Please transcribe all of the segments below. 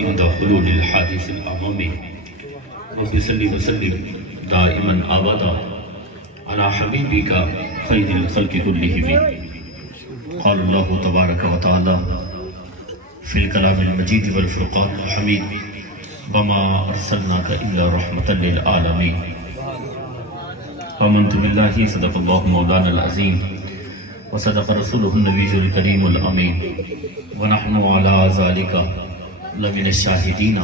عند حلول الحادث الأعظم رب صل وسلم دائما أبدا على حبيبك خير الخلق كلهم. قال الله تبارك وتعالى في الكلام المجيد والفرقان الحميد وما أرسلناك إلا رحمة للعالمين. آمنت بالله صدق الله مولانا العظيم وصدق رسوله النبي الكريم الأمين ونحن على ذلك لمن الشاهدين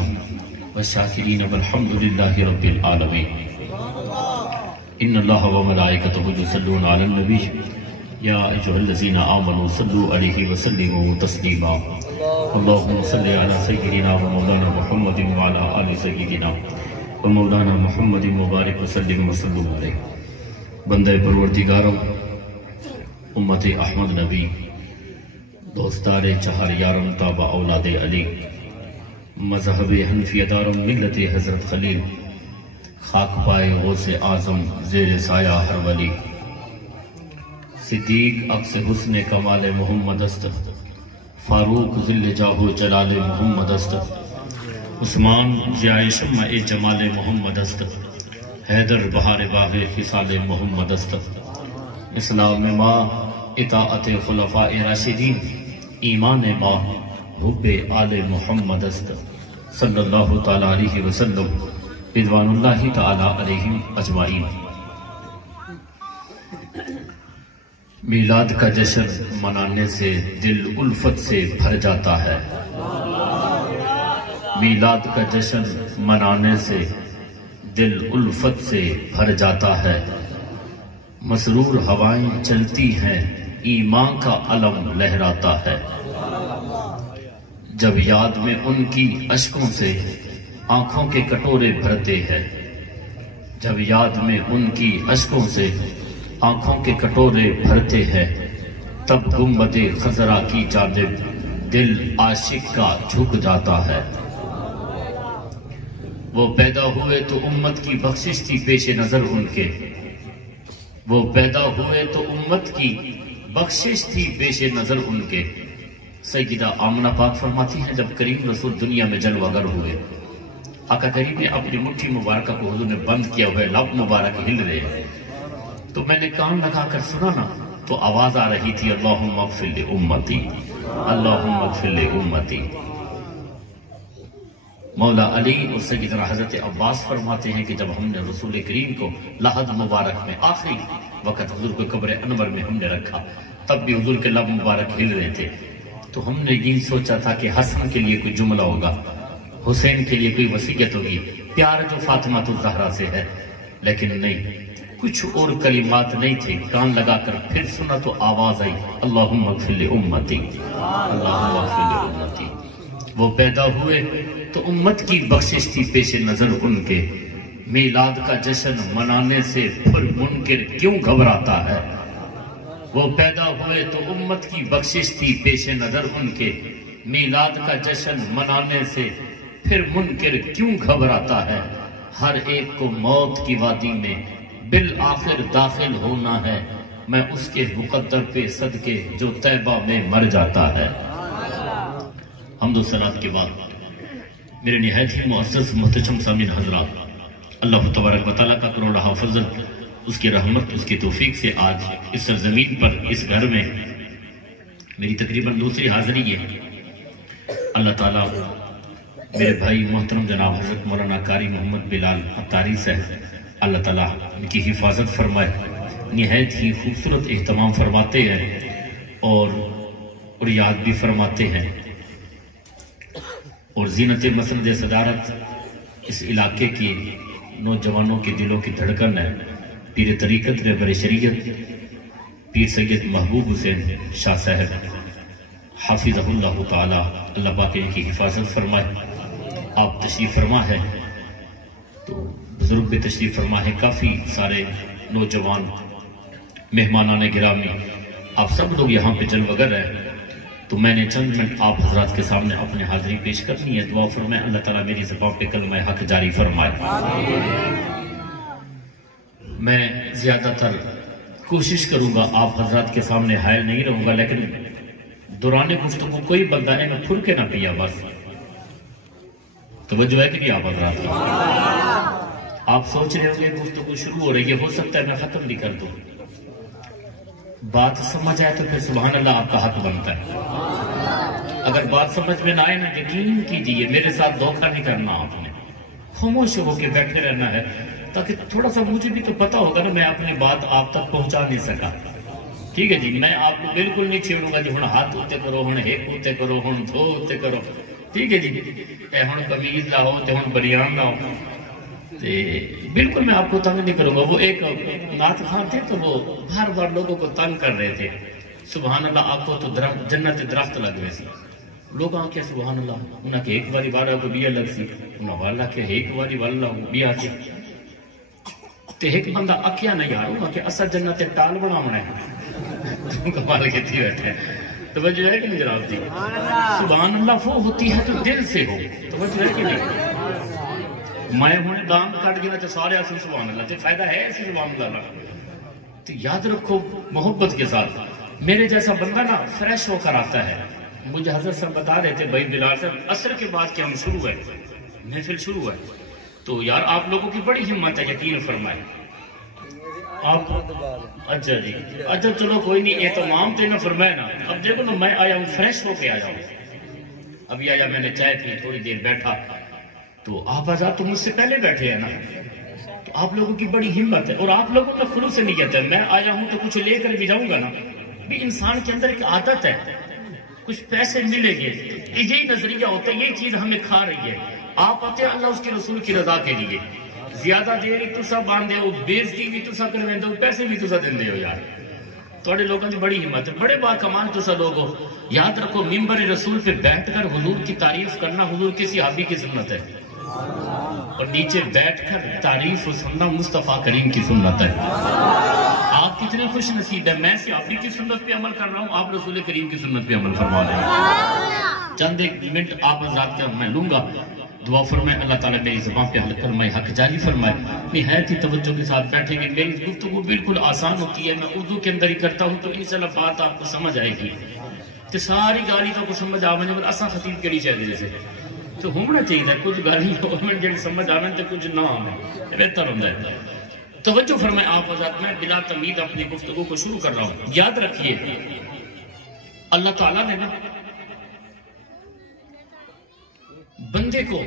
والشاكرين والحمد لله رب العالمين. إن الله وملائكته يصلون على النبي يا أيها الذين آمنوا صلوا عليه وسلموا تسليما. اللهم صل على سيدنا ومولانا محمد وعلى آل سيدنا ومولانا محمد مبارک وسلم وسلم علیہ. بندہ پروردگارم، امت احمد نبی، دوستار چہر یارم تابع اولاد علی، مذہب حنفیہ دارم ملت حضرت خلیل، خاک پائے غوث اعظم زیر سایہ ہر ولی. صدیق عکس حسن کمال محمد است، فاروق ذل جاہ جلال محمد است، عثمان ضیاء شمع جمال محمد است، حیدر بہار باغ خصال محمد است. اسلام ما اطاعت خلفاء راشدین، ایمان ما حب آل محمد است. صلی اللہ تعالی علیہ وسلم رضوان اللہ تعالی علیہم اجمعین. میلاد کا جشن منانے سے دل الفت سے بھر جاتا ہے. میلاد کا جشن منانے سے دل الفت سے بھر جاتا ہے. مسرور ہوائیں چلتی ہیں، ایمان کا علم لہراتا ہے. جب یاد میں ان کی اشکوں سے آنکھوں کے کٹورے بھرتے ہیں، جب یاد میں ان کی اشکوں سے آنکھوں کے کٹورے بھرتے ہیں، تب گنبد خضرا کی جانب دل عاشق کا جھک جاتا ہے. وہ پیدا ہوئے تو امت کی بخشش تھی پیش نظر ان کے، وہ پیدا ہوئے تو امت کی بخشش تھی پیش نظر ان کے. سیدہ آمنہ پاک فرماتی ہیں جب کریم رسول دنیا میں جلوہ گر ہوئے، آقا کریم نے اپنی مٹھی مبارکہ کو حضور نے بند کیا ہوئے، لب مبارک ہل رہے ہیں، تو میں نے کان لگا کر سنا نا تو آواز آ رہی تھی اللہم اغفر لامتی، اللہم اغفر لامتی. مولا علی اور سیدنا حضرت عباس فرماتے ہیں کہ جب ہم نے رسول کریم کو لحد مبارک میں آخری وقت حضور کو قبر انور میں ہم نے رکھا، تب بھی حضور کے لب مبارک ہل رہے تھے. تو ہم نے یہ سوچا تھا کہ حسن کے لیے کوئی جملہ ہوگا، حسین کے لیے کوئی وصیت ہوگی، پیار جو فاطمہ الزہرا سے ہے، لیکن نہیں، کچھ اور کلمات نہیں تھے. کان لگا کر پھر سنا تو آواز آئی اللہم اغفر لامتی، اللہم اغفر لامتی. وہ پیدا ہوئے تو امت کی بخشش تھی پیش نظر ان کے. میلاد کا جشن منانے سے پھر منکر کیوں گھبراتا ہے. وہ پیدا ہوئے تو امت کی بخشش تھی پیش نظر ان کے. میلاد کا جشن منانے سے پھر منکر کیوں گھبراتا ہے. ہر ایک کو موت کی وادی میں بالآخر داخل ہونا ہے، میں اس کے مقدر پہ صدقے جو طیبہ میں مر جاتا ہے. حمد و صلات کے بعد میرے نہایت ہی معزز محتشم سامعین حضرات، اللہ تبارک و تعالیٰ کا کروڑہ فضل، اس کی رحمت، اس کی توفیق سے آج اس سرزمین پر اس گھر میں میری تقریباً دوسری حاضری ہے. اللہ تعالیٰ میرے بھائی محترم جناب حضرت مولانا قاری محمد بلال عطاری صاحب، اللہ تعالیٰ ان کی حفاظت فرمائے. نہایت ہی خوبصورت اہتمام فرماتے ہیں اور یاد بھی فرماتے ہیں، اور زینت مسند صدارت اس علاقے کی نوجوانوں کے دلوں کی دھڑکن ہے. پیر طریقت رہبر شریعت پیر سید محبوب حسین شاہ صاحب حافظہ اللہ تعالی، اللہ پاک ان کی حفاظت فرمائے. آپ تشریف فرما ہے تو بزرگ بھی تشریف فرما ہے، کافی سارے نوجوان مہمانان گرامی، آپ سب لوگ یہاں پہ جلوگر ہیں. تو میں نے چند منٹ آپ حضرات کے سامنے اپنی حاضری پیش کرنی ہے. دعا فرمائے اللہ تعالیٰ میری زبان پہ کلمہ حق جاری فرمائے. میں زیادہ تر کوشش کروں گا آپ حضرات کے سامنے حائل نہیں رہوں گا، لیکن دوران گفتگو کوئی بندہ ہے میں پھر کے نہ پیا بس توجہ ہے کہ نہیں آپ حضرات؟ آپ سوچ رہے ہوں گے گفتگو شروع ہو رہی ہے، ہو سکتا ہے میں ختم بھی کر دوں، بات سمجھ آئے تو پھر سبحان اللہ آپ کا حق بنتا ہے۔ اگر بات سمجھ میں نہ آئے نا، یقین کیجئے میرے ساتھ دھوکہ نہیں کرنا، آپ نے خاموش ہو کے بیٹھے رہنا ہے، تاکہ تھوڑا سا مجھے بھی تو پتا ہوگا نا میں اپنی بات آپ تک پہنچا نہیں سکا۔ ٹھیک ہے جی، میں آپ کو بالکل نہیں چھیڑوں گا جی ہن ہاتھ ہوتے کرو، ہن ہیک ہوتے کرو، ہن دھو ہوتے کرو، ٹھیک ہے جی، اے ہن قمیض لاؤ تے ہن بریان لاؤ، تے بالکل میں آپ کو تنگ نہیں کروں گا۔ وہ ایک نعت خان تھے تو وہ ہر بار لوگوں کو تنگ کر رہے تھے، سبحان اللہ آپ کو تو جنت درخت لگ رہے سی، لوگ آکے سبحان اللہ انہاں کے ایک باری والا کو بھی الگ سی، انہاں والا کے ایک باری والا بھی آکے تے ایک بندہ اکیا نہ یار انہاں کے اصل جنت ٹال بناونا ہے، کمال کیتی بیٹھے ہیں۔ توجہ ہے کہ نہیں جناب جی؟ سبحان اللہ وہ ہوتی ہے تو دل سے ہو، توجہ ہے کہ نہیں؟ میں ہونے دان کٹ گیا تو سارے آسن سبحان اللہ، تے فائدہ ہے ایسی سبحان اللہ، تو یاد رکھو محبت کے ساتھ میرے جیسا بندہ نا فریش ہو کر آتا ہے۔ مجھے حضرت صاحب بتا رہے تھے بھائی بلال صاحب عصر کے بعد کیا ہم شروع ہے، محفل شروع ہے، تو یار آپ لوگوں کی بڑی ہمت ہے، یقین فرمائے آپ۔ اچھا جی، اچھا چلو کوئی نہیں، اہتمام تو نہ فرمائے نا۔ اب دیکھو نا میں آیا ہوں فریش ہو کے آیا ہوں، ابھی آیا میں نے چائے پی، تھوڑی دیر بیٹھا، تو آپ آزاد تو مجھ سے پہلے بیٹھے ہیں نا، تو آپ لوگوں کی بڑی ہمت ہے، اور آپ لوگوں کا خلوص سے نیت ہے۔ میں آیا ہوں تو کچھ لے کر بھی جاؤں گا نا، بھی انسان کے اندر ایک عادت ہے، کچھ پیسے ملے گے، یہی نظریہ ہوتا ہے، یہ چیز ہمیں کھا رہی ہے۔ آپ آتے ہیں اللہ اس کے رسول کی رضا کے لیے، زیادہ دیر تسا باندھے ہو، بےزتی بھی تسا کرویں دو، پیسے بھی تسا دیں دے ہو یار، توڑے لوگوں کی بڑی ہمت ہے، بڑے با کمال تسا لوگ ہو۔ یاد رکھو منبر رسول پہ بیٹھ کر حضور کی تعریف کرنا حضور کے صحابی کی سنت ہے، اور نیچے بیٹھ کر تعریف سننا مصطفیٰ کریم کی سنت ہے۔ آپ کتنے خوش نصیب ہیں، میں صحابی کی سنت پہ عمل کر رہا ہوں، آپ رسول کریم کی سنت پہ عمل فرما رہے ہیں۔ چند ایک منٹ آپ حضرات کا میں لوں گا، دعا فرمائے اللہ تعالیٰ میری زبان پہ حل فرمائے، حق جاری فرمائے۔ نہایت ہی توجہ کے ساتھ بیٹھیں گے، میری گفتگو بالکل آسان ہوتی ہے، میں اردو کے اندر ہی کرتا ہوں، تو انشاءاللہ بات آپ کو سمجھ آئے گی، تو ساری گالی تو کو سمجھ آویں گے، اساں خطیب کری چاہیے جیسے تو ہونا چاہیے، کچھ گالی جڑی سمجھ آویں تو کچھ نہ آویں، بہتر ہوتا ہے۔ توجہ فرمائے آپ حضرات، میں بلا تمید اپنی گفتگو کو شروع کر رہا ہوں۔ یاد رکھیے اللہ تعالیٰ نے نا بندے کو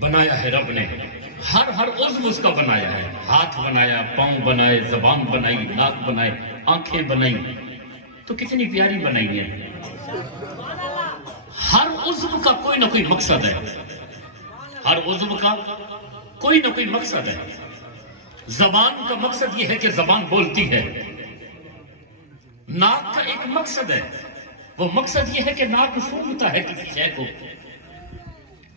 بنایا ہے، رب نے ہر عضو اس کا بنایا ہے، ہاتھ بنایا، پاؤں بنائے، زبان بنائی، ناک بنائے، آنکھیں بنائی، تو کتنی پیاری بنائی ہے۔ ہر عضو کا کوئی نہ کوئی مقصد ہے، ہر عضو کا کوئی نہ کوئی مقصد ہے۔ زبان کا مقصد یہ ہے کہ زبان بولتی ہے، ناک کا ایک مقصد ہے، وہ مقصد یہ ہے کہ ناک سونگھتا ہے کسی شے کو،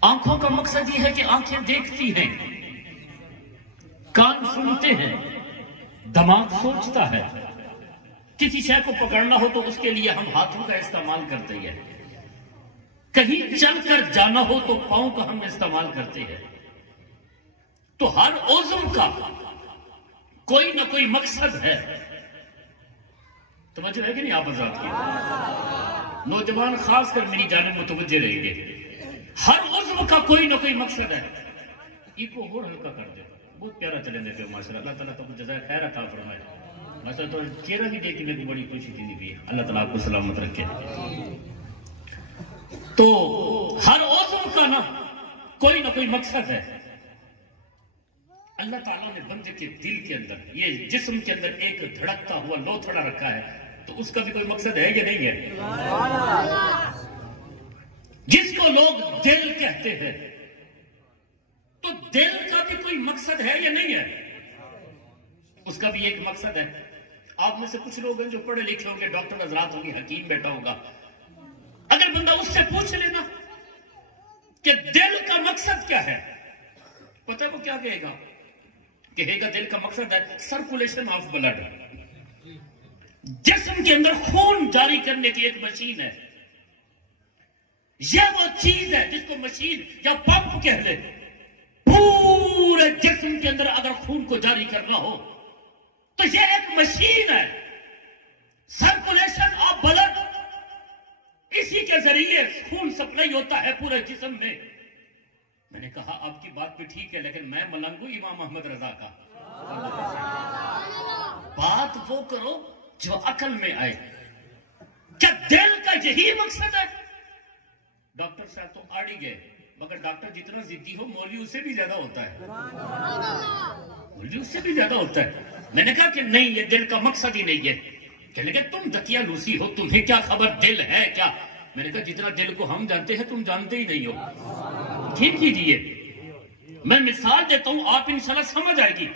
آنکھوں کا مقصد یہ ہے کہ آنکھیں دیکھتی ہیں، کان سنتے ہیں، دماغ سوچتا ہے، کسی شے کو پکڑنا ہو تو اس کے لیے ہم ہاتھوں کا استعمال کرتے ہیں، کہیں چل کر جانا ہو تو پاؤں کا ہم استعمال کرتے ہیں۔ تو ہر عضو کا کوئی نہ کوئی مقصد ہے، توجہ ہے کہ نہیں آپ حضرات کی؟ نوجوان خاص کر میری جانب متوجہ رہیں گے، ہر عضو کا کوئی نہ کوئی مقصد ہے۔ ایک اور ہلکا کر دے، بہت پیارا چلیں دیتے ہو ماشاءاللہ، اللہ تعالیٰ تو جزائے خیر عطا فرمائے، ماشاءاللہ تو چہرہ بھی دیکھ کے میرے کو بڑی خوشی تھی بھی، اللہ تعالیٰ آپ کو سلامت رکھے۔ تو ہر عضو کا نا کوئی نہ کوئی مقصد ہے۔ اللہ تعالیٰ نے بندے کے دل کے اندر، یہ جسم کے اندر ایک دھڑکتا ہوا لوتھڑا رکھا ہے، تو اس کا بھی کوئی مقصد ہے یا نہیں ہے؟ جس کو لوگ دل کہتے ہیں، تو دل کا بھی کوئی مقصد ہے یا نہیں ہے؟ اس کا بھی ایک مقصد ہے۔ آپ میں سے کچھ لوگ ہیں جو پڑھے لکھے ہوں گے، ڈاکٹر حضرات ہوں گے، حکیم بیٹا ہوگا، اگر بندہ اس سے پوچھ لینا کہ دل کا مقصد کیا ہے، پتہ ہے وہ کیا کہے گا؟ کہے گا دل کا مقصد ہے سرکولیشن آف بلڈ، جسم کے اندر خون جاری کرنے کی ایک مشین ہے، یہ وہ چیز ہے جس کو مشین یا پمپ کہہ لے، پورے جسم کے اندر اگر خون کو جاری کرنا ہو تو یہ ایک مشین ہے، سرکولیشن آف بلڈ، اسی کے ذریعے خون سپلائی ہوتا ہے پورے جسم میں۔ میں نے کہا آپ کی بات بھی ٹھیک ہے لیکن میں ملنگ ہوں امام محمد رضا کا. بات وہ کرو جو عقل میں آئے. کیا دل کا یہی مقصد ہے؟ ڈاکٹر صاحب تو آڑ ہی گئے مگر ڈاکٹر جتنا ضدی ہو مولوی اس سے بھی زیادہ ہوتا ہے. مولوی اس سے بھی زیادہ ہوتا ہے. میں نے کہا کہ نہیں یہ دل کا مقصد ہی نہیں ہے. کہنے کہ تم دکیا لوسی ہو تمہیں کیا خبر دل ہے کیا. میں نے کہا جتنا دل کو ہم جانتے ہیں تم جانتے ہی نہیں ہو. ٹھیک کیجئے میں مثال دیتا ہوں آپ انشاءاللہ سمجھ آئے گی.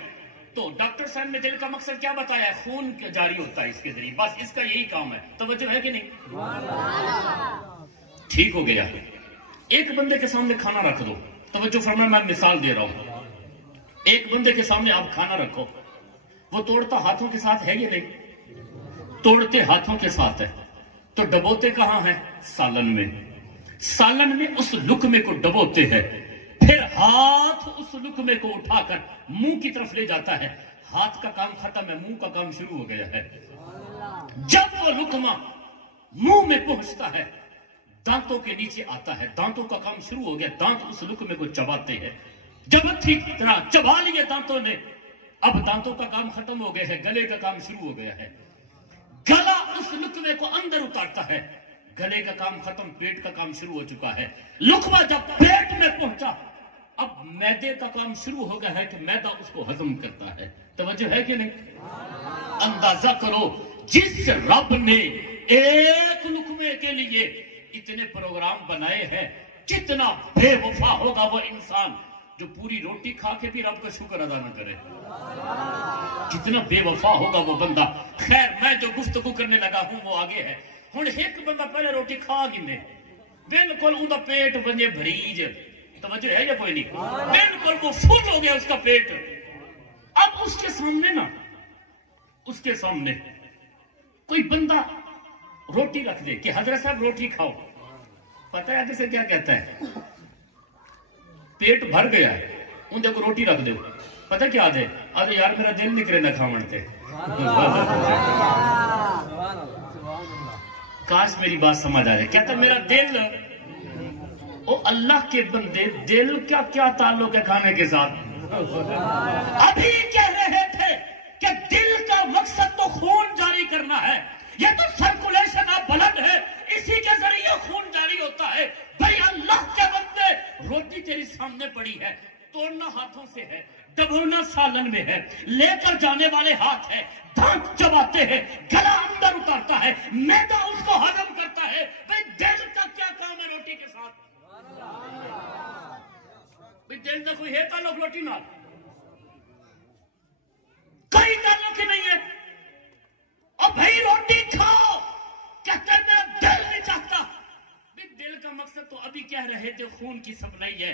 تو ڈاکٹر صاحب نے دل کا مقصد کیا بتایا ہے؟ خون جاری ہوتا ہے اس کے ذریعے. بس اس کا یہی کام ہے. توجہ ہے کہ نہیں؟ ٹھیک ہو گیا. ایک بندے کے سامنے کھانا رکھ دو. توجہ فرمائیں میں مثال دے رہا ہوں. ایک بندے کے سامنے آپ کھانا رکھو. وہ توڑتا ہاتھوں کے ساتھ ہے یا نہیں؟ توڑتے ہاتھوں کے ساتھ ہے. تو ڈبوتے کہاں ہیں؟ سالن میں. سالن میں اس لقمے کو ڈبوتے ہیں. پھر ہاتھ اس لقمے کو اٹھا کر منہ کی طرف لے جاتا ہے. ہاتھ کا کام ختم ہے منہ کا کام شروع ہو گیا ہے. جب وہ لقمہ منہ میں پہنچتا ہے دانتوں کے نیچے آتا ہے. دانتوں کا کام شروع ہو گیا. دانت اس لقمے کو چباتے ہیں. جب اچھی طرح چبا لیے دانتوں نے. اب دانتوں کا کام ختم ہو گیا ہے. گلے کا کام شروع ہو گیا ہے. گلا اس لقمے کو اندر اتارتا ہے. گلے کا کام ختم. پیٹ کا کام شروع ہو چکا ہے. لقمہ جب پیٹ میں پہنچا اب میدے کا کام شروع ہو گیا ہے کہ میدا اس کو ہضم کرتا ہے. توجہ ہے کہ نہیں؟ اندازہ کرو جس رب نے ایک لقمے کے لیے اتنے پروگرام بنائے ہیں کتنا بے وفا ہوگا وہ انسان جو پوری روٹی کھا کے بھی رب کا شکر ادا نہ کرے. کتنا بے وفا ہوگا وہ بندہ. خیر میں جو گفتگو کرنے لگا ہوں وہ آگے ہے. ہوں ایک بندہ پہلے روٹی کھا گنے بالکل ان کا پیٹ بنے بھریج. توجہ ہے یا کوئی نہیں؟ بالکل وہ فل ہو گیا اس کا پیٹ. اب اس کے سامنے نا اس کے سامنے کوئی بندہ روٹی رکھ دے کہ حضرت صاحب روٹی کھاؤ. پتہ ہے آگے سے کیا کہتا ہے؟ پیٹ بھر گیا ہے ان کو روٹی رکھ دے. پتہ کیا آدھے آدھے یار میرا دل نکرے نہ کھا منتے. کاش میری بات سمجھ آ جائے. کہتا میرا دل. او اللہ کے بندے دل کا کیا تعلق ہے کھانے کے ساتھ؟ ابھی کہہ رہے تھے کہ دل کا مقصد تو خون جاری کرنا ہے. یہ تو سرکولیشن آف بلڈ ہے. اسی کے ذریعے خون جاری ہوتا ہے. بھائی اللہ کے بندے روٹی تیری سامنے پڑی ہے. توڑنا ہاتھوں سے ہے. ڈبونا سالن میں ہے. لے کر جانے والے ہاتھ ہے. دانت چباتے ہیں. گلا اندر اتارتا ہے. میدا اس کو ہضم کرتا ہے. بھائی دل کا کیا کام ہے روٹی کے ساتھ؟ بھائی دل کا کوئی ہے تعلق روٹی نہ؟ کوئی تعلق ہی نہیں ہے. اور بھائی روٹی کھاؤ کہتے ہیں میرا دل نہیں چاہتا. دل کا مقصد تو ابھی کہہ رہے تھے خون کی سپلائی ہے.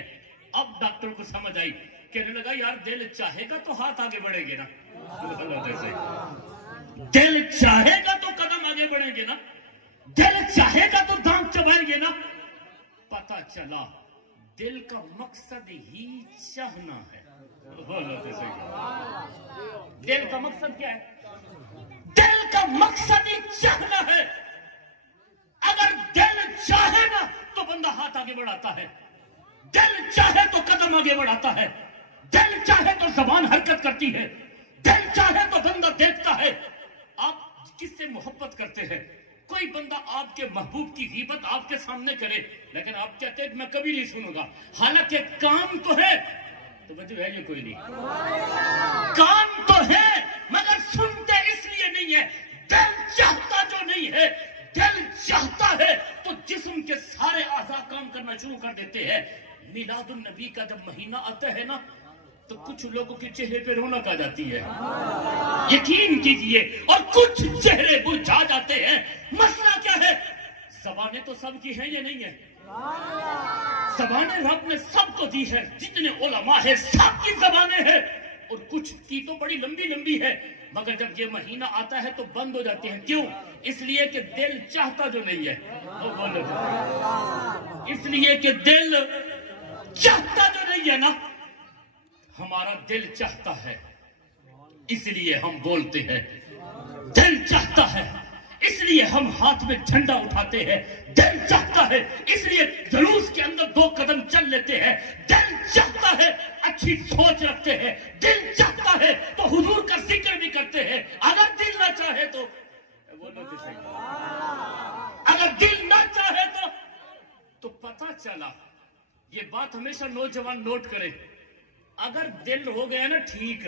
اب ڈاکٹر کو سمجھ آئی. کہنے لگا یار دل چاہے گا تو ہاتھ آگے بڑھیں گے نا. دل چاہے گا تو قدم آگے بڑھیں گے نا. دل چاہے گا تو دانت چبائیں گے نا. پتا چلا دل کا مقصد ہی چاہنا ہے. دل کا مقصد کیا ہے؟ دل کا مقصد ہی چاہنا ہے. اگر دل چاہے نا تو بندہ ہاتھ آگے بڑھاتا ہے. دل چاہے تو قدم آگے بڑھاتا ہے. دل چاہے تو زبان حرکت کرتی ہے. دل چاہے تو بندہ دیکھتا ہے. آپ کس سے محبت کرتے ہیں؟ کوئی بندہ آپ کے محبوب کی غیبت آپ کے سامنے کرے لیکن آپ کہتے ہیں کہ میں کبھی نہیں سنوں گا. حالانکہ کام تو ہے. توجہ ہے یہ کوئی نہیں؟ کام تو ہے مگر سنتے اس لیے نہیں ہے. دل چاہتا جو نہیں ہے. دل چاہتا ہے تو جسم کے سارے اعضاء کام کرنا شروع کر دیتے ہیں. میلاد النبی کا جب مہینہ آتا ہے نا تو کچھ لوگوں کے چہرے پہ رونق آ جاتی ہے. یقین کیجئے. اور کچھ چہرے مرجھا جاتے ہیں. مسئلہ کیا ہے؟ زبانیں تو سب کی ہیں یا نہیں ہے؟ زبانیں رب نے سب کو دی ہے. جتنے علماء ہیں سب کی زبانیں ہیں. اور کچھ کی تو بڑی لمبی لمبی ہے مگر جب یہ مہینہ آتا ہے تو بند ہو جاتے ہیں. کیوں؟ اس لیے کہ دل چاہتا جو نہیں ہے. اس لیے کہ دل چاہتا جو نہیں ہے نا. ہمارا دل چاہتا ہے اس لیے ہم بولتے ہیں. دل چاہتا ہے اس لیے ہم ہاتھ میں جھنڈا اٹھاتے ہیں، دل چاہتا ہے اس لیے جلوس کے اندر 2 قدم چل لیتے ہیں، دل چاہتا ہے اچھی سوچ رکھتے ہیں، دل چاہتا ہے تو حضور کا ذکر بھی کرتے ہیں۔ اگر دل نہ چاہے تو اگر دل نہ چاہے تو پتہ چلا، یہ بات ہمیشہ نوجوان نوٹ کرے، اگر دل ہو گیا نا ٹھیک،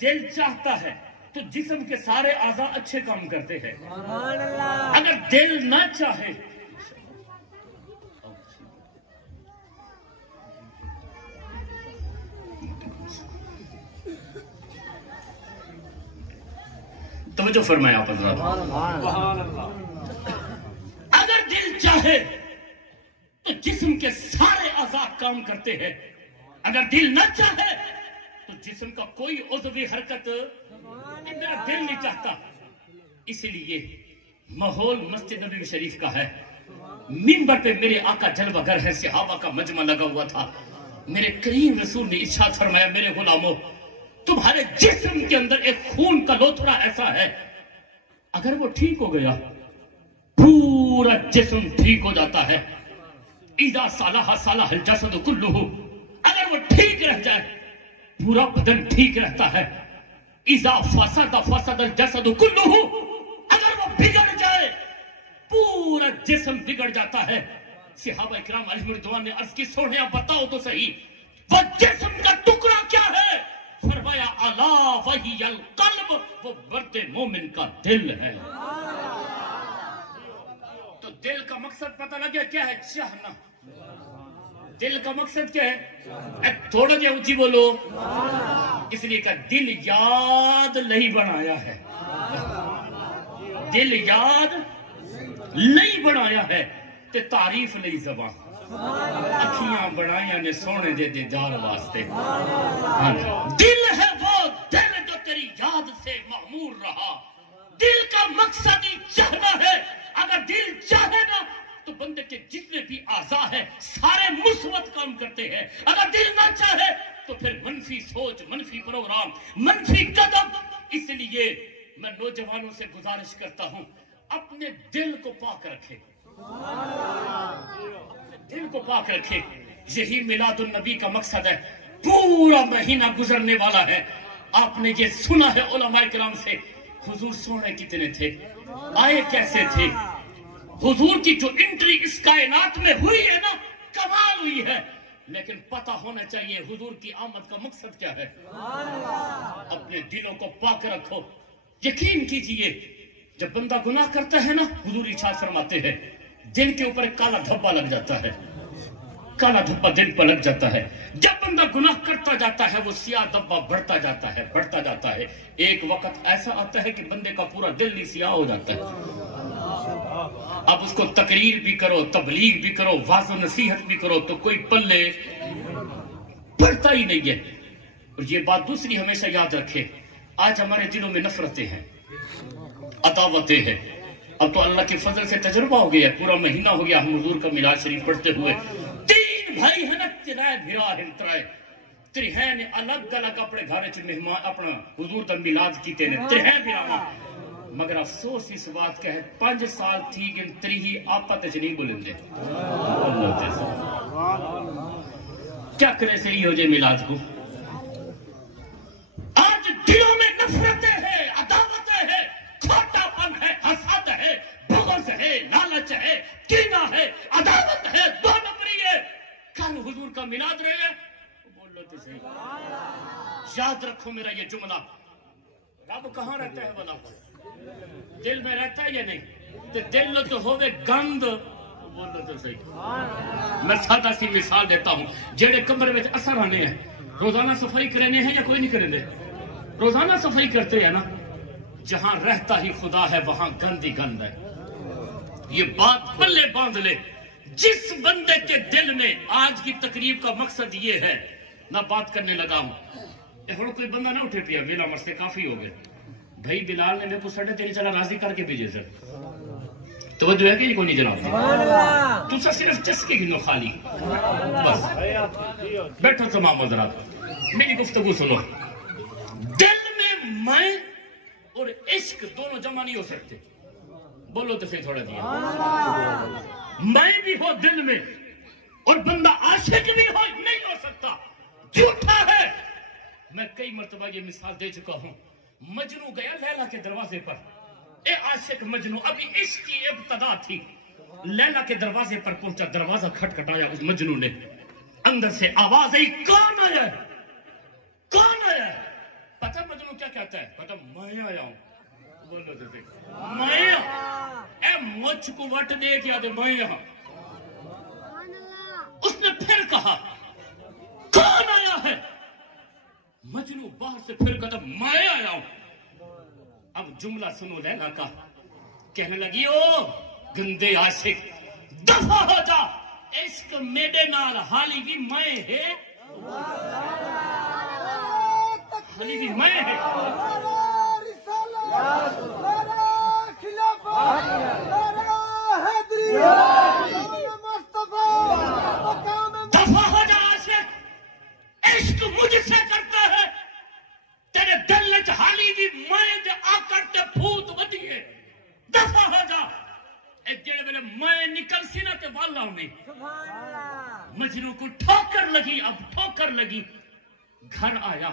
دل چاہتا ہے تو جسم کے سارے اعضاء اچھے کام کرتے ہیں، اگر دل نہ چاہے توجہ فرمایا آپ حضرات، اگر دل چاہے تو جسم کے سارے اعضاء کام کرتے ہیں، اگر دل نہ چاہے تو جسم کا کوئی عضوی حرکت، میرا دل نہیں چاہتا۔ اس لیے ماحول مسجد نبوی شریف کا ہے، منبر پہ میرے آقا جلوہ گر ہے، صحابہ کا مجمع لگا ہوا تھا، میرے کریم رسول نے ارشاد فرمایا، میرے غلاموں تمہارے جسم کے اندر ایک خون کا لوتھڑا ایسا ہے، اگر وہ ٹھیک ہو گیا پورا جسم ٹھیک ہو جاتا ہے۔ اذا صلح صلح الجسد کلہ، اگر وہ ٹھیک رہ جائے پورا بدن ٹھیک رہتا ہے۔ اذا فسد فسد الجسد کلہ، اگر وہ بگڑ جائے پورا جسم بگڑ جاتا ہے۔ صحابہ اکرام علیہ رضوان نے عرض کی، سوڑیا بتاؤ تو صحیح وہ جسم کا ٹکڑا کیا ہے؟ فرمایا الا وہی القلب، وہ مرد مومن کا دل ہے۔ تو دل کا مقصد پتہ لگیا کیا ہے؟ چاہنا۔ دل کا مقصد کیا ہے؟ تھوڑا جے اونچی بولو۔ اس لیے کہ دل یاد نہیں بنایا ہے، دل یاد نہیں بنایا ہے تے تعریف نہیں زبان، اکھیاں بڑھائیاں نے سونے دے دیدار واسطے۔ دل ہے وہ دل جو تیری یاد سے معمور رہا۔ دل کا مقصد ہی چاہنا ہے۔ اگر دل چاہے نا تو بندے کے جتنے بھی اعضاء ہیں سارے مثبت کام کرتے ہیں، اگر دل نہ چاہے تو پھر منفی سوچ، منفی پروگرام، منفی قدم۔ اس لیے میں نوجوانوں سے گزارش کرتا ہوں، اپنے دل کو پاک رکھے، دل کو پاک رکھے۔ یہی میلاد النبی کا مقصد ہے۔ پورا مہینہ گزرنے والا ہے، آپ نے یہ سنا ہے علماء کرام سے، حضور سونے کتنے تھے، آئے کیسے تھے۔ حضور کی جو انٹری اس کائنات میں ہوئی ہے نا، کمال ہوئی ہے، لیکن پتہ ہونا چاہیے حضور کی آمد کا مقصد کیا ہے۔ اپنے دلوں کو پاک رکھو۔ یقین کیجئے جب بندہ گناہ کرتا ہے نا، حضور ارشاد فرماتے ہیں دل کے اوپر ایک کالا دھبا لگ جاتا ہے، کالا دھبا دل پر لگ جاتا ہے۔ جب بندہ گناہ کرتا جاتا ہے وہ سیاہ دھبا بڑھتا جاتا ہے، بڑھتا جاتا ہے۔ ایک وقت ایسا آتا ہے کہ بندے کا پورا دل ہی سیاہ ہو جاتا ہے۔ اب اس کو تقریر بھی کرو، تبلیغ بھی کرو، واعظ و نصیحت بھی کرو تو کوئی پلے پڑتا ہی نہیں ہے۔ اور یہ بات دوسری ہمیشہ یاد رکھے، آج ہمارے دلوں میں نفرتیں ہیں، عداوتیں ہیں۔ اب تو اللہ کے فضل سے تجربہ ہو گیا، پورا مہینہ ہو گیا ہم حضور کا میلاد شریف پڑھتے ہوئے۔ 3 بھائی ہیں نا، ترائے بھرا ہنترائے، ترہین الگ الگ اپنے گھر چ مہمان اپنا حضور دا میلاد کیتے نے، ترہین بھرا۔ مگر افسوس اس بات کا ہے 5 سال تھی گن تریہی آپت نہیں بولیں دے۔ کیا کرے صحیح ہو جائے میلاد کو؟ آج دلوں میں نفرتیں ہیں، عداوتیں ہیں، کھوٹا پن ہے، حسد ہے، بغض ہے، لالچ ہے، کینہ ہے، عداوت ہے، 2 نمبری ہے۔ کل حضور کا میلاد رہے بول لو تو صحیح۔ یاد رکھو میرا یہ جملہ، رب کہاں رہتا ہے بلا؟ دل میں رہتا ہے یا نہیں؟ تو دل تو ہوئے گند، بول لو تو صحیح۔ میں سادہ سی مثال دیتا ہوں، جیڑے کمرے میں اثر آنے ہیں، روزانہ صفائی کرنے ہیں یا کوئی نہیں کرنے؟ روزانہ صفائی کرتے ہیں نا۔ جہاں رہتا ہی خدا ہے وہاں گند ہی گند ہے۔ یہ بات پلے باندھ لے۔ جس بندے کے دل میں آج کی تقریب کا مقصد یہ ہے، نہ بات کرنے لگا ہوں، ہوں کوئی بندہ نہ اٹھے پیا، ویلا مرسے کافی ہو گئے بھائی، بلال نے میرے کو 3:30 چلا راضی کر کے بھیجے سر۔ توجہ ہے کہ یہ کوئی نہیں جناب؟ تو صرف چسکے گنو خالی بس۔ بیٹھو تمام حضرات، میری گفتگو سنو۔ دل میں میں اور عشق دونوں جمع نہیں ہو سکتے۔ بولو تو صحیح تھوڑا جی میں بھی ہو دل میں اور بندہ عاشق بھی ہو نہیں ہو سکتا جھوٹا ہے میں کئی مرتبہ یہ مثال دے چکا ہوں مجنو گیا لیلا کے دروازے پر اے عاشق مجنو ابھی عشق کی ابتدا تھی لیلا کے دروازے پر پہنچا دروازہ کھٹکھٹایا اس مجنو نے اندر سے آواز آئی کون آیا ہے کون آیا ہے پتہ مجنو کیا کہتا ہے پتہ میں آیا ہوں بولو جیسے میں اے مجھ کو وٹ دے کیا دے میں یہاں اس نے پھر کہا کون آیا ہے مجنو باہر سے پھر کہتا میں آیا ہوں اب جملہ سنو لیلا کا کہنے لگی او گندے عاشق دفع ہو جا عشق میرے نال حالی بھی میں ہے حالی بھی میں ہے دفع ہو جا عاشق عشق مجھ سے کرتا ہے تیرے دل وچ حالی بھی میں دے آکر تے پھوت ودی ہے دفع ہو جا ایک جڑے ویلے میں نکل سی نہ تے والا میں مجنو کو ٹھوکر لگی اب ٹھوکر لگی گھر آیا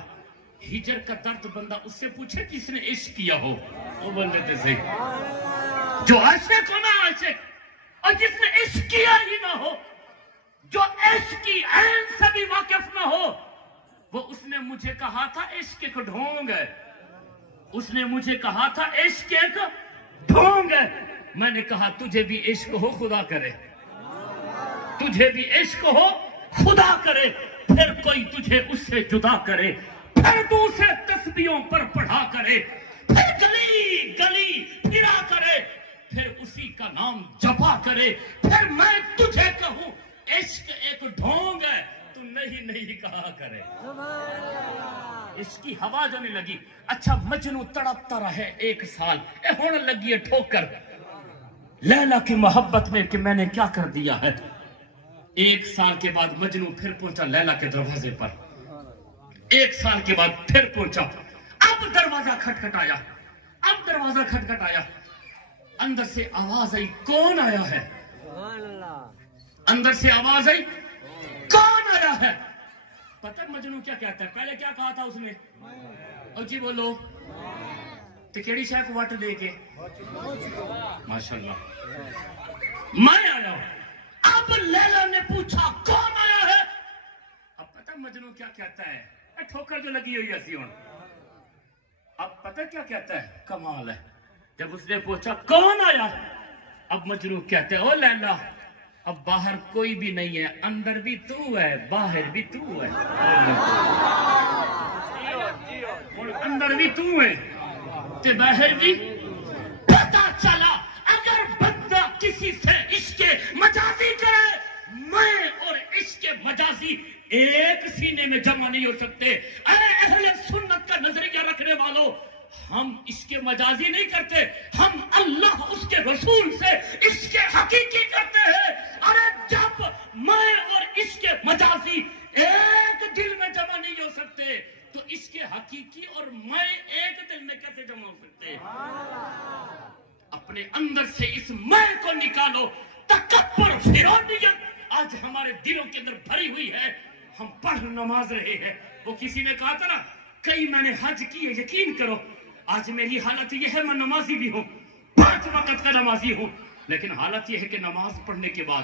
ہجر کا درد بندہ اس سے پوچھے جس نے عشق کیا ہو وہ بول دیتے سے جو عاشق ہو نا عاشق اور جس نے عشق کیا ہی نہ ہو جو عشق کی عین سے بھی واقف نہ ہو وہ اس نے مجھے کہا تھا عشق ایک ڈھونگ ہے اس نے مجھے کہا تھا عشق ایک ڈھونگ ہے میں نے کہا تجھے بھی عشق ہو خدا کرے تجھے بھی عشق ہو خدا کرے پھر کوئی تجھے اس سے جدا کرے پھر تو اسے تسبیحوں پر پڑھا کرے پھر گلی گلی پھرا کرے پھر اسی کا نام جپا کرے پھر میں تجھے کہوں عشق ایک ڈھونگ ہے تو نہیں کہا کرے اس کی ہوا جانے لگی اچھا مجنو تڑپتا رہے 1 سال اے ہونے لگی ہے ٹھوکر لیلا کی محبت میں کہ میں نے کیا کر دیا ہے 1 سال کے بعد مجنو پھر پہنچا لیلا کے دروازے پر 1 سال کے بعد پھر پہنچا اب دروازہ کھٹکھٹایا اندر سے آواز آئی کون آیا ہے اندر سے آواز آئی کون آیا ہے پتہ مجنو کیا کہتا ہے پہلے کیا کہا تھا اس نے اور جی بولو تو کیڑی شاہ کو وٹ دے کے ماشاءاللہ میں آیا ہوں اب لیلا نے پوچھا کون آیا ہے اب پتہ مجنو کیا کہتا ہے ٹھوکر جو لگی ہوئی ایسی ہوں اب پتہ کیا کہتا ہے کمال ہے جب اس نے پوچھا کون آیا اب مجنو کہتے ہیں او لیلا اب باہر کوئی بھی نہیں ہے اندر بھی تو ہے باہر بھی تو ہے اندر بھی تو ہے تے باہر بھی پتا چلا اگر بندہ کسی سے عشق مجازی کرے میں اور عشق مجازی ایک سینے میں جمع نہیں ہو سکتے اے اہل سنت کا نظریہ رکھنے والوں ہم عشق مجازی نہیں کرتے ہم اللہ اس کے رسول سے عشق حقیقی کرتے ہیں ارے جب میں اور عشق مجازی ایک دل میں جمع نہیں ہو سکتے تو عشق حقیقی اور میں ایک دل میں کیسے جمع ہو سکتے اپنے اندر سے اس میں کو نکالو تکبر فرعونیت آج ہمارے دلوں کے اندر بھری ہوئی ہے ہم پڑھ نماز رہے ہیں وہ کسی نے کہا تھا نا کئی میں نے حج کی ہے یقین کرو آج میری حالت یہ ہے میں نمازی بھی ہوں 5 وقت کا نمازی ہوں لیکن حالت یہ ہے کہ نماز پڑھنے کے بعد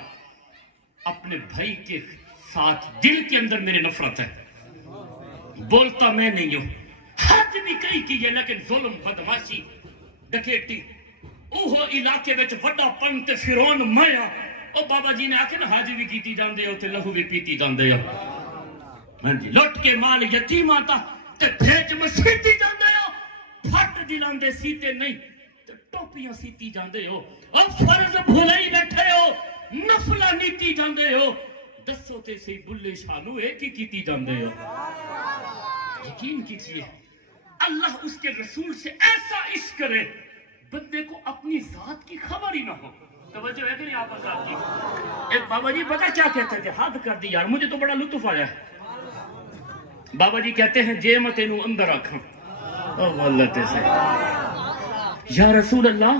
اپنے بھائی کے ساتھ دل کے اندر میرے نفرت ہے بولتا میں نہیں ہوں حج بھی کئی کی ہے لیکن ظلم بدماشی ڈکیٹی اوہ علاقے وچ وڈا پن تے فرعون مایا او بابا جی نے آکھے نا حج بھی کیتی جاندے ہو تے لہو بھی پیتی جاندے ہو ہاں جی لٹ کے مال یتیماں تا تے بھیج مسیتی جاندے ہو پھٹ دلاندے سیتے نہیں تے ٹوپیاں سیتی جاندے ہو اور فرض بھولائی بیٹھے ہو نفلہ نیتی جاندے ہو دسو تے سی بلے شانو ایک ہی کیتی جاندے ہو یقین کیجئے اللہ اس کے رسول سے ایسا عشق کرے بندے کو اپنی ذات کی خبر ہی نہ ہو توجہ ہے کہ نہیں آپ ذات کی ایک بابا جی پتہ کیا کہتے تھے حد کر دی یار مجھے تو بڑا لطف آیا ہے بابا جی کہتے ہیں جے مت انو اندر آکھاں او واللہ تے سے یا رسول اللہ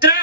3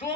2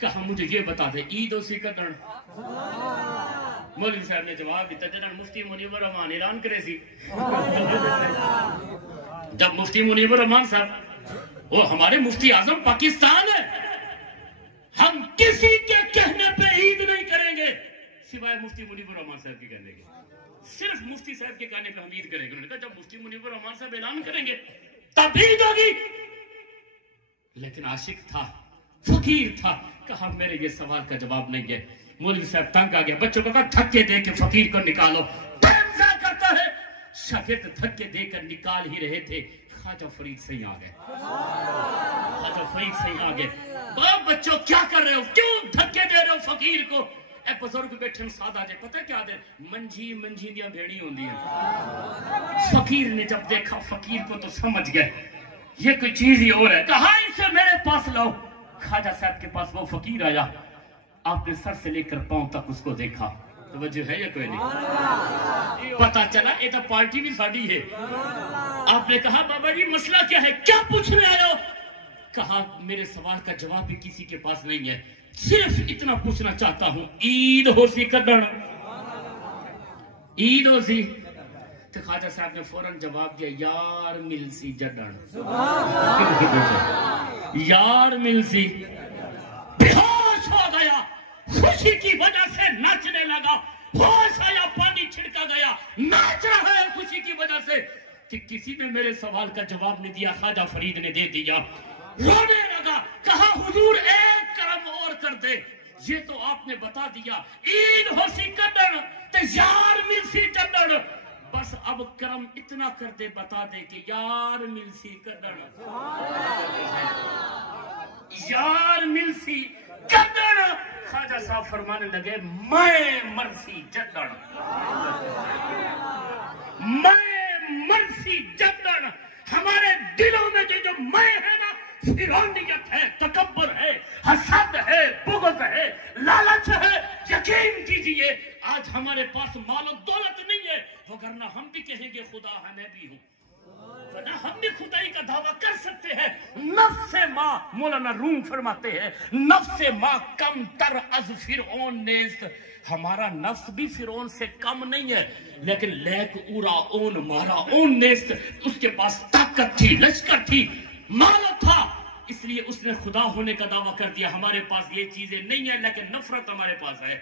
کہا مجھے یہ بتا دے عید اسی کدن مولوی صاحب نے جواب دیتا جنہاں مفتی منیب الرحمان اعلان کرے سی جب مفتی منیب الرحمان صاحب وہ ہمارے مفتی اعظم پاکستان ہے، ہم کسی کے کہنے پہ عید نہیں کریں گے سوائے مفتی منیب الرحمان صاحب کے کہنے کے، صرف مفتی صاحب کے کہنے پہ ہم عید کریں گے۔ انہوں نے کہا جب مفتی منیب الرحمان صاحب اعلان کریں گے تب عید ہوگی۔ لیکن عاشق تھا، فقیر تھا، کہا میرے یہ سوال کا جواب نہیں ہے۔ مولوی صاحب تنگ آ گیا، بچوں کو کہا دھکے دے کے فقیر کو نکالو، ٹائم ضائع کرتا ہے۔ شاگرد دھکے دے کر نکال ہی رہے تھے، خواجہ فرید صحیح آ گئے، خواجہ فرید صحیح آ گئے۔ بچوں کیا کر رہے ہو، کیوں دھکے دے رہے ہو فقیر کو؟ اے بزرگ بیٹھن سادہ جے، پتہ کیا دے منجھی دیاں بھیڑی ہوندی ہیں۔ فقیر نے جب دیکھا فقیر کو تو سمجھ گئے یہ کوئی چیز ہی اور ہے، کہا اسے میرے پاس لاؤ۔ خواجہ صاحب کے پاس وہ فقیر آیا، آپ نے سر سے لے کر پاؤں تک اس کو دیکھا، توجہ ہے یا کوئی نہیں؟ پتا چلا یہ تو پارٹی بھی ساڑی ہے۔ آپ نے کہا بابا جی مسئلہ کیا ہے، کیا پوچھنے آئے ہو؟ کہا میرے سوال کا جواب بھی کسی کے پاس نہیں ہے، صرف اتنا پوچھنا چاہتا ہوں عید ہو سی کدن، عید ہو سی؟ تو خواجہ صاحب نے فوراً جواب دیا یار مل سی جڈن، یار مل سی۔ بے ہوش ہو گیا، خوشی کی وجہ سے ناچنے لگا، ہوش آیا پانی چھڑکا گیا، ناچ رہا ہے خوشی کی وجہ سے کہ کسی نے میرے سوال کا جواب نہیں دیا، خواجہ فرید نے دے دیا۔ رونے لگا، کہا حضور ایک کرم اور کر دے، یہ تو آپ نے بتا دیا عید ہو سی کدن تے یار مل سی جڈن، بس اب کرم اتنا کر دے بتا دے کہ یار مل سی کدن، یار مل سی کدن۔ خواجہ صاحب فرمانے لگے میں مرسی جڈن، میں مرسی جڈن۔ ہمارے دلوں میں جو میں ہے نا، فرعونیت ہے، تکبر ہے، حسد ہے، بغض ہے، لالچ ہے، یقین کیجئے آج ہمارے پاس مال و دولت نہیں ہے، وگرنہ ہم بھی کہیں گے خدا ہے میں بھی ہوں، ورنہ ہم بھی خدائی کا دعویٰ کر سکتے ہیں۔ نفس ماں، مولانا روم فرماتے ہیں نفس ماں کم تر از فرعون نیست، ہمارا نفس بھی فرعون سے کم نہیں ہے، لیکن لیک اورا اون مارا اون نیست، اس کے پاس طاقت تھی، لشکر تھی، مال تھا، اس لیے اس نے خدا ہونے کا دعویٰ کر دیا۔ ہمارے پاس یہ چیزیں نہیں ہیں لیکن نفرت ہمارے پاس ہے۔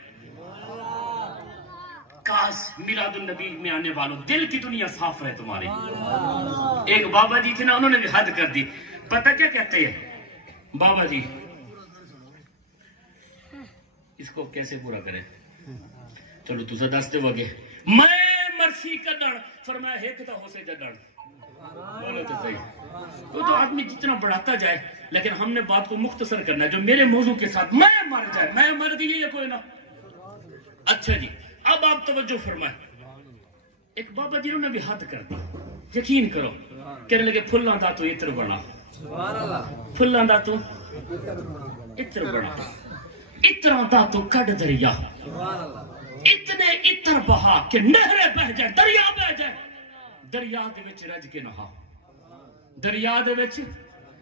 کاش میلاد النبی میں آنے والوں دل کی دنیا صاف رہے تمہاری۔ ایک بابا جی تھے نا، انہوں نے بھی حد کر دی، پتہ کیا کہتے ہیں بابا جی، اس کو کیسے پورا کریں، چلو تُسا دستے ہوگے میں مرسی کدن، فرمایا ایک دا ہو سے جڈن، بولو تو صحیح۔ تو آدمی جتنا بڑھاتا جائے، لیکن ہم نے بات کو مختصر کرنا ہے، جو میرے موضوع کے ساتھ میں مر جائے، میں مر دیئے یا کوئی نہ۔ اچھا جی اب آپ توجہ فرمائیں، ایک بابا جی نے بھی حد کر دی، یقین کرو، کہنے لگے پھلاں دا تو اتر بنا، پھلاں دا تو اتر بنا، اتراں دا تو کڑ دریا، اتنے اتر بہا کہ نہریں بہ جائے، دریا بہ جائے، دریا دے وچ رج کے نہا، دریا دے وچ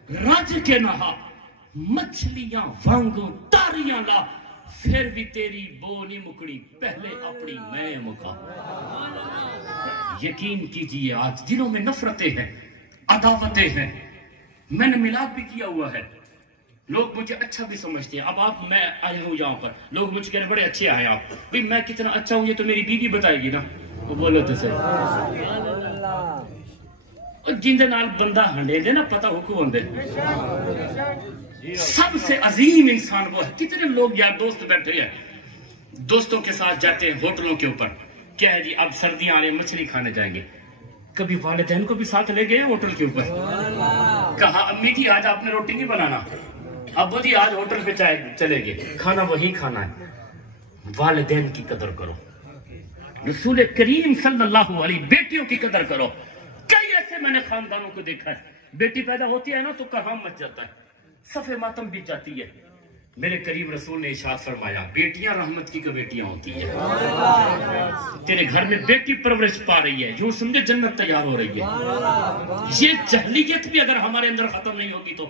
رج کے نہا، مچھلیاں وانگوں تاریاں لا، پھر بھی تیری بو نہیں مکڑی، پہلے اپنی میں مکا۔ یقین کیجئے آج دلوں میں نفرتیں ہیں، عداوتیں ہیں، میں نے میلاد بھی کیا ہوا ہے، لوگ مجھے اچھا بھی سمجھتے ہیں۔ اب آپ میں آیا ہوں یہاں پر، لوگ مجھے کہہ رہے بڑے اچھے آئے آپ، بھئی میں کتنا اچھا ہوں یہ تو میری بیوی بتائے گی نا، وہ بولو تو صحیح، جن دے نال بندہ ہنڈے دے نا پتہ ہو کو ہوندے۔ سب سے عظیم انسان وہ ہے، کتنے لوگ یار دوست بیٹھے ہیں، دوستوں کے ساتھ جاتے ہیں ہوٹلوں کے اوپر، کیا ہے جی اب سردیاں آ رہی مچھلی کھانے جائیں گے، کبھی والدین کو بھی ساتھ لے گئے ہوٹل کے اوپر، کہا امی جی آج آپ نے روٹی نہیں بنانا، ابو جی آج ہوٹل پہ چلے گئے، کھانا وہی کھانا ہے۔ والدین کی قدر کرو، رسول کریم صلی اللہ علیہ، بیٹیوں کی قدر کرو۔ کئی ایسے میں نے خاندانوں کو دیکھا ہے، بیٹی پیدا ہوتی ہے نا تو کہاں مچ جاتا ہے، صفِ ماتم بھی جاتی ہے۔ میرے کریم رسول نے ارشاد فرمایا بیٹیاں رحمت کی بیٹیاں ہوتی ہیں، تیرے گھر میں بیٹی پرورش پا رہی ہے، یوں سمجھے جنت تیار ہو رہی ہے۔ یہ جہلیت بھی اگر ہمارے اندر ختم نہیں ہوگی تو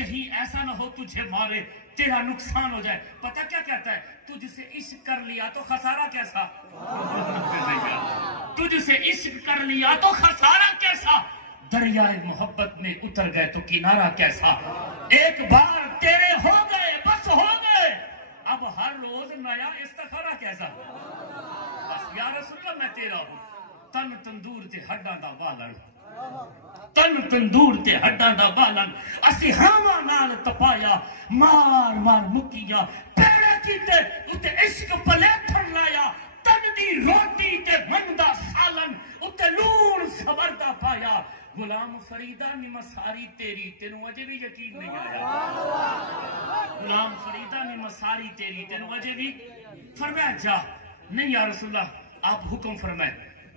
کہیں ایسا نہ ہو تجھے مارے تیرا نقصان ہو جائے. پتہ کیا کہتا ہے؟ تجھ سے عشق کر لیا تو خسارہ کیسا, تجھ سے عشق کر لیا تو خسارہ کیسا, دریائے محبت میں اتر گئے تو کنارہ کیسا, ایک بار تیرے ہو گئے بس ہو گئے, اب ہر روز نیا استخارہ کیسا. بس یا رسول اللہ میں تیرا ہوں, تن تندور تے ہڈاں دا بالن, تن تندور تے ہڈاں دا بالن, اسی ہاواں نال تپایا مار مار مکیا, پیڑے کیتے اتے عشق پلیٹھن لایا, تن دی روٹی تے من دا سالن, اتے لون سبردہ پایا, غلام فریدہ نی مساری تیری تینوں اجے بھی یقین نہیں آیا, غلام فریدہ نی مساری تیری تینوں اجے بھی. فرمایا جا. نہیں یا رسول اللہ آپ حکم فرمائے,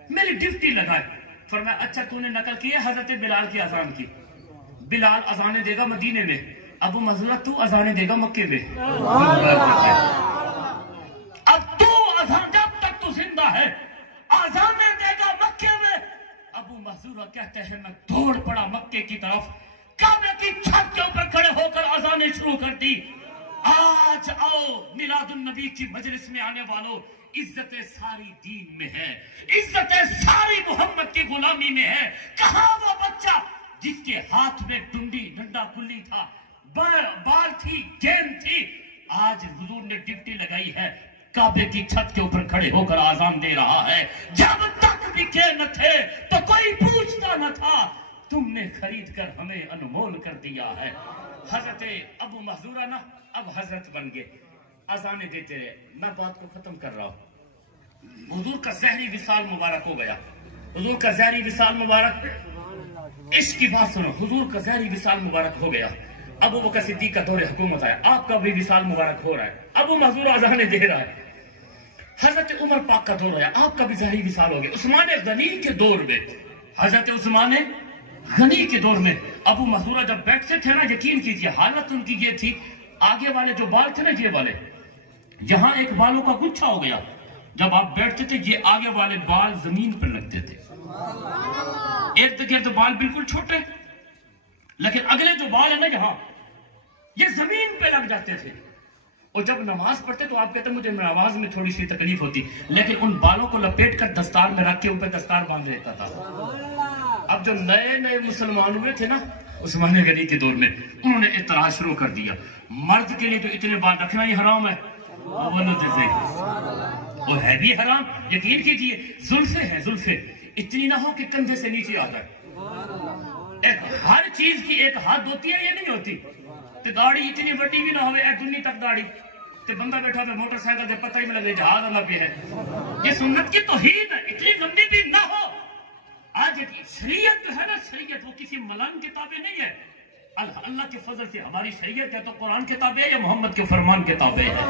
میری ڈیوٹی لگائے. فرمایا اچھا تو نے نقل کی ہے حضرت بلال کی اذان کی, بلال اذانیں دے گا مدینے میں, ابو مزلہ تو اذانیں دے گا مکے میں. اب تو اذان جب تک تو زندہ ہے اذانیں دے گا مکے میں. ابو محذورہ کہتے ہیں میں دوڑ پڑا مکے کی طرف, کعبے کی چھت کے اوپر کھڑے ہو کر اذانیں شروع کر دی. آج آؤ میلاد النبی کی مجلس میں آنے والوں, عزت ساری دین میں ہے, عزت ساری محمد کی غلامی میں ہے. کہاں وہ بچہ جس کے ہاتھ میں ڈنڈی ڈنڈا کلی تھا, بال تھی, گیند تھی, آج حضور نے ڈپٹی لگائی ہے, کعبے کی چھت کے اوپر کھڑے ہو کر آزان دے رہا ہے. جب تک بکے نہ تھے تو کوئی پوچھتا نہ تھا, تم نے خرید کر ہمیں انمول کر دیا ہے. حضرت ابو محذورہ نا اب حضرت بن گئے, اذانیں دیتے رہے. میں بات کو ختم کر رہا ہوں. حضور کا زہری وصال مبارک ہو گیا, حضور کا زہری وصال مبارک, اس کی بات سنو, حضور کا زہری وصال مبارک ہو گیا. ابو بکر صدیق کا دور حکومت آیا, آپ کا بھی وصال مبارک ہو رہا ہے, ابو محذور اذانیں دے رہا ہے. حضرت عمر پاک کا دور آیا, آپ کا بھی زہری وصال ہو گیا. عثمان غنی کے دور میں, حضرت عثمان غنی کے دور میں ابو محذورہ جب بیٹھتے تھے نا, یقین کیجئے حالت ان کی یہ تھی, آگے والے جو بال تھے نا یہ والے, یہاں ایک بالوں کا گچھا ہو گیا, جب آپ بیٹھتے تھے یہ آگے والے بال زمین پر لگتے تھے, ارد گرد بال بالکل چھوٹے, لیکن اگلے جو بال ہیں نا یہاں یہ زمین پہ لگ جاتے تھے. اور جب نماز پڑھتے تو آپ کہتے ہیں مجھے نماز میں تھوڑی سی تکلیف ہوتی, لیکن ان بالوں کو لپیٹ کر دستار میں رکھ کے اوپر دستار باندھ دیتا تھا. اب جو نئے نئے مسلمان ہوئے تھے نا عثمان غنی کے دور میں, انہوں نے اعتراض شروع کر دیا, مرد کے لیے تو اتنے بال رکھنا ہی حرام ہے, وہ ہے بھی حرام. یقین کیجئے زلفیں ہیں, زلفیں اتنی نہ ہو کہ کندھے سے نیچے آ جائے. ہر چیز کی ایک حد ہوتی ہے, یہ نہیں ہوتی. تو گاڑی اتنی بڑی بھی نہ ہوئے, ایک دنی تک گاڑی, تو بندہ بیٹھا پہ موٹر سائیکل دے پتہ ہی میں لگے جہاز اللہ پہ ہے. یہ سنت کی توہین ہے, اتنی لمبی بھی نہ ہو. آج شریعت جو ہے نا, شریعت وہ کسی ملان کتابیں نہیں ہے. اللہ کے فضل سے ہماری شریعت ہے تو قرآن کتابیں یا محمد کے فرمان کتابیں ہیں.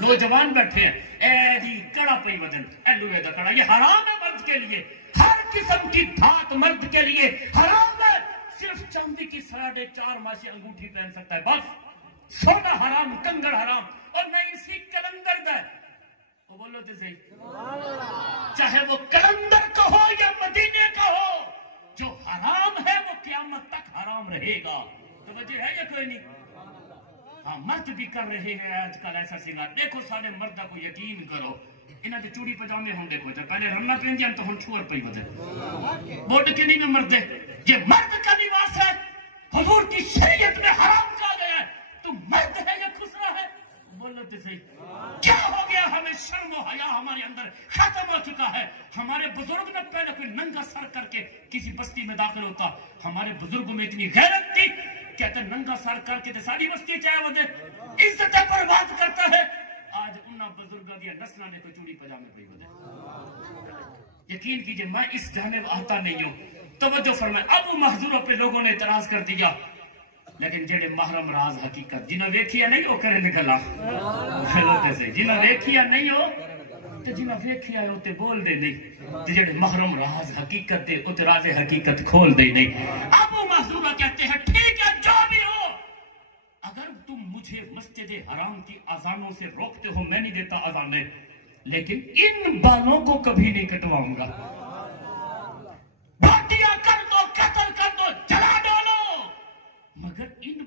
نوجوان بیٹھے ہیں, اے دی کڑا پئی ودن, اے لوہے دا کڑا, یہ حرام ہے مرد کے لیے. ہر قسم کی دھات مرد کے لیے حرام ہے. صرف چاندی کی 4.5 ماشی انگوٹھی پہن سکتا ہے بس. سونا حرام, کنگڑ حرام, اور نہ اسی کلندر دا. وہ بولو تو صحیح, چاہے وہ کلندر کا ہو یا مدینے کا ہو, جو حرام ہے وہ قیامت تک حرام رہے گا. توجہ ہے یا کوئی نہیں؟ ہاں مرد بھی کر رہے ہیں آج کل ایسا سنگار. دیکھو سارے مردہ کو یقین کرو, انہاں دے چوڑی پجامے ہوں دیکھو, پہلے رنہ پہن دیا تو ہن چھوڑ پئی ودے بوڈ کے نہیں میں مردے. یہ مرد کا لباس ہے, حضور کی شریعت میں حرام کہا گیا ہے. تو مرد ہے یا خسرا ہے؟ بولو تو صحیح. کیا ہو گیا, ہمیں شرم و حیا ہمارے اندر ختم ہو چکا ہے. ہمارے بزرگ نے پہلے کوئی ننگا سر کر کے کسی بستی میں داخل ہوتا, ہمارے بزرگوں میں اتنی غیرت تھی, کہتے ننگا سر کر کے ساری بستی چاہے وہ دے عزتیں برباد کرتا ہے. آج انہاں بزرگوں دیا نسلوں نے کوئی چوڑی پجامے پہ ودے. یقین کیجئے میں اس جانب آتا نہیں ہوں. توجہ فرمائے, ابو محذورہ پہ لوگوں نے اعتراض کر دیا, لیکن جڑے محرم راز حقیقت جنہوں ویکھیا نہیں ہو کرے نکلا, جنہوں ویکھیا نہیں ہو تو جنہوں ویکھیا ہے تے بول دے نہیں, جڑے محرم راز حقیقت دے تے راز حقیقت کھول دے نہیں. ابو محذورہ کہتے ہیں ٹھیک ہے جو بھی ہو, اگر تم مجھے مسجد حرام کی اذانوں سے روکتے ہو, میں نہیں دیتا اذانیں, لیکن ان بالوں کو کبھی نہیں کٹواؤں گا. باتیاں کر دو, قتل کر دو, جلا ڈالو, مگر ان